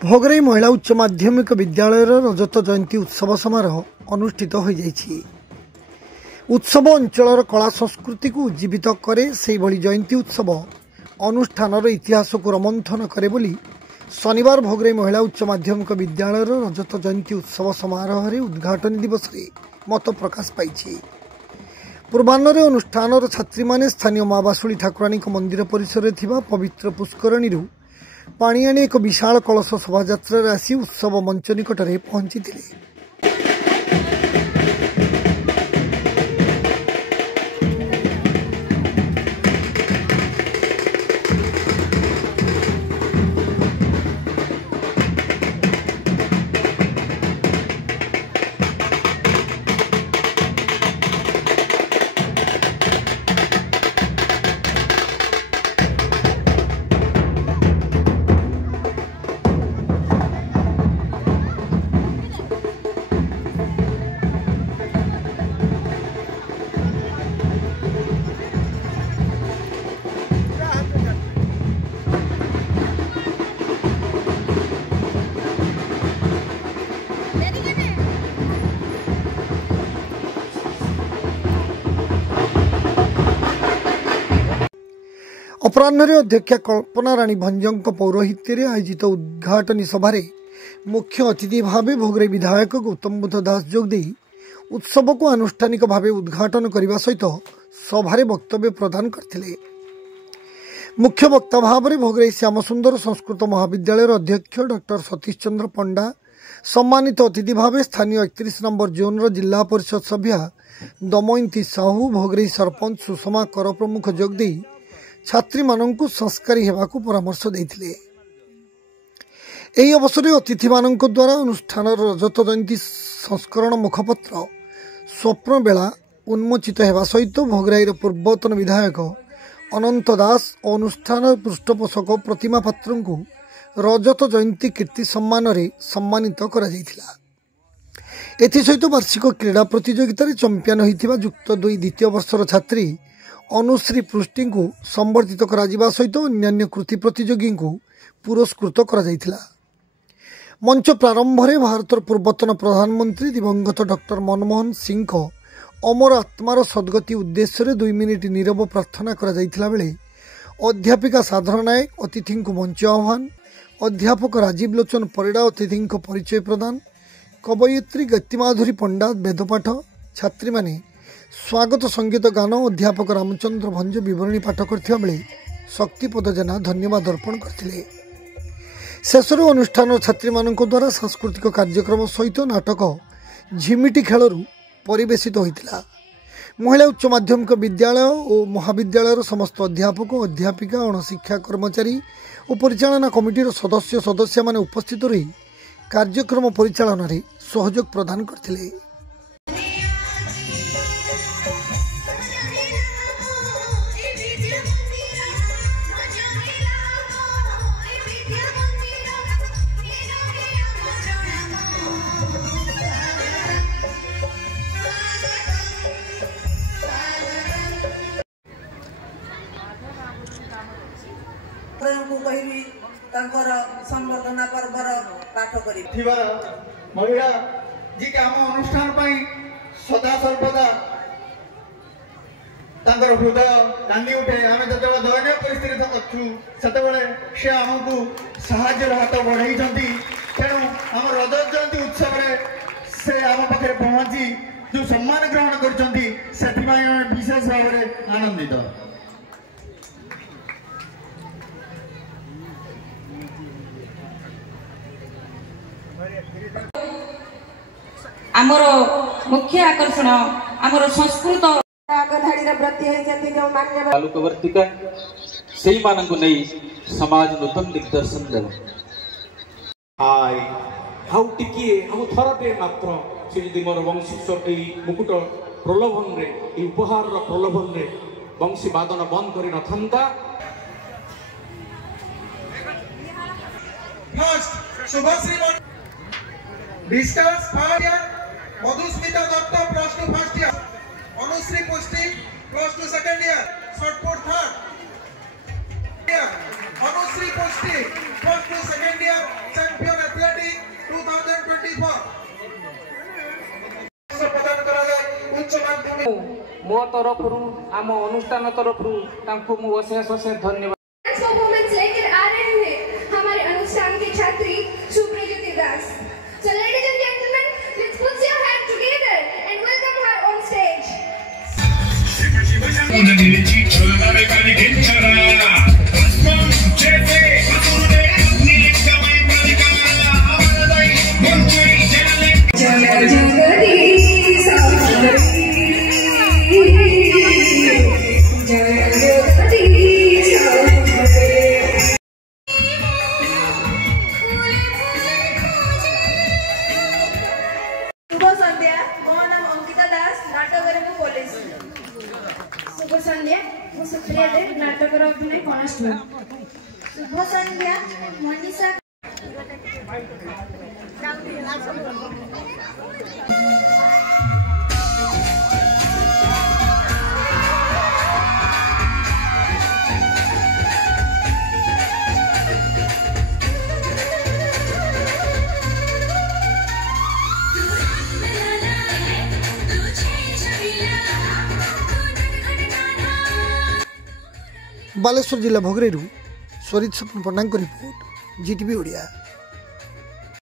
भोगराई महिला उच्च माध्यमिक विद्यालय रजत जयंती उत्सव समारोह अनुष्ठित हो जाइछि। उत्सव अंचल कला संस्कृति को उज्जीवित करे से भली जयंती उत्सव अनुष्ठान इतिहास को रोमंथन करे बोली शनिवार भोगराई महिला उच्च माध्यमिक विद्यालय रजत जयंती उत्सव समारोह उद्घाटन दिवस रे मत प्रकाश पाई। पूर्वाह्न अनुष्ठान छात्री माने स्थानीय माँ बासुली ठाकुराणी मंदिर परिसर में पवित्र पुष्करणी पाणी आनी एक विशाल कलश शोभायात्रा आसी उत्सव मंच निकट में पहुंची। अपराह्न अध्यक्षा कल्पना राणी भंजक पौरोहित्य आयोजित उद्घाटनी सभा मुख्य अतिथि भाव भोगराई विधायक गौतम बुद्ध दास जोगदे उत्सव को आनुष्ठानिक भाव उद्घाटन करने सहित सभारे वक्तव्य प्रदान करथिले। मुख्य वक्ता भाव में भोगराई श्याम सुंदर संस्कृत महाविद्यालय अध्यक्ष डॉक्टर सतीश चंद्र पंडा, सम्मानित अतिथि भाव स्थानीय 31 नंबर जोन जिला परिषद सभ्या दमयंती साहू, भोगराई सरपंच सुषमा कर प्रमुख जोगदे छात्री मानंकु संस्कारी हेबाकु परामर्श देथिले। एही अवसर अतिथि मानंक द्वारा अनुष्ठान रजत जयंती संस्करण मुखपत्र स्वप्न बेला उन्मोचित हेबा सहित भोगराईर पूर्वतन विधायक अनंत दास और अनुष्ठान पृष्ठपोषक प्रतिमा पात्र को रजत जयंती कीर्ति सम्मान रे सम्मानित करा जायथिला। एथि सहित वार्षिक क्रीड़ा प्रतियोगिता चैंपियन होइथिबा युक्त 2 द्वितीय वर्षर छात्री अनुश्री पृष्टि को संबर्धित करा सहित अन्य कृति प्रतियोगी को पुरस्कृत करा जायथिला। मंच प्रारंभ में भारत पूर्वतन प्रधानमंत्री दिवंगत डॉक्टर मनमोहन सिंह को अमर आत्मार सद्गति उद्देश्य 2 मिनिट नीरव प्रार्थना करा जायथिला बेले अध्यापिका साधना नायक अतिथि को मंच आह्वान, अध्यापक राजीव लोचन परिड़ा अतिथि को परिचय प्रदान, कवयित्री गतिमाधुरी पंडा वेदपाठ, छात्री माने स्वागत संगीत गान, अध्यापक रामचंद्र भंज विवरणी पाठ करथिबा बेले शक्तिपद जेना धन्यवाद अर्पण करथिले। शेषर अनुष्ठान छात्री मानक द्वारा सांस्कृतिक कार्यक्रम सहित नाटक झिमिटी खेलरू परिवेशित होइतिला। महिला उच्च माध्यमिक विद्यालय और महाविद्यालय समस्त अध्यापक, अध्यापिका, अणशिक्षा कर्मचारी और परिचालना कमिटीर सदस्य माने उपस्थित रही कार्यक्रम परिचालन रे सहयोग प्रदान करथिले। संवर्धना पर्वर पाठ करी महिला जी के आम अनुष्ठान सदा सर्वदा हृदय कांदी उठे। आम जो दयनीय परिस्थिति अच्छु से आमको साहाय्य हाथ बढ़ाई। तेणु आम रजत जयंती उत्सव से आम पाखे पहुंची जो सम्मान ग्रहण कर विशेष भाव में आनंदित। आमर मुख्य आकर्षण आमर संस्कृत तालुकवर्तिका से मानक नहीं समाज नूतन दिग्दर्शन ले आय हाउ टिकिए हम थरटे मात्र से यदि मोर वंशीश्वर मुकुट प्रलोभन रे उपहार प्रलोभन रे वंशी वादन बंद करी नथंता। Subhashree distance Madhusmita Datta +2 first year, Anushree Pushti +2 second year, shot put third year, Anushree Pushti +2 second year, champion मो तरफ आम अनुष्ठान तरफ मु अशेष अशेष धन्यवाद। परफॉर्मेंस लेकर आ रहे हैं हमारे अनुष्ठान की छात्री सुप्रज्योति दास। So ladies and gentlemen, let's put your hands together and welcome her on stage. शुभ संध्या मु सुप्रिया दे नाटकर अभिनय कॉन्स्टेबल। शुभ संध्या मनीषा। बालेश्वर जिला भोगरेरू स्वरित सपन पन्ना रिपोर्ट जीटीवी ओडिया।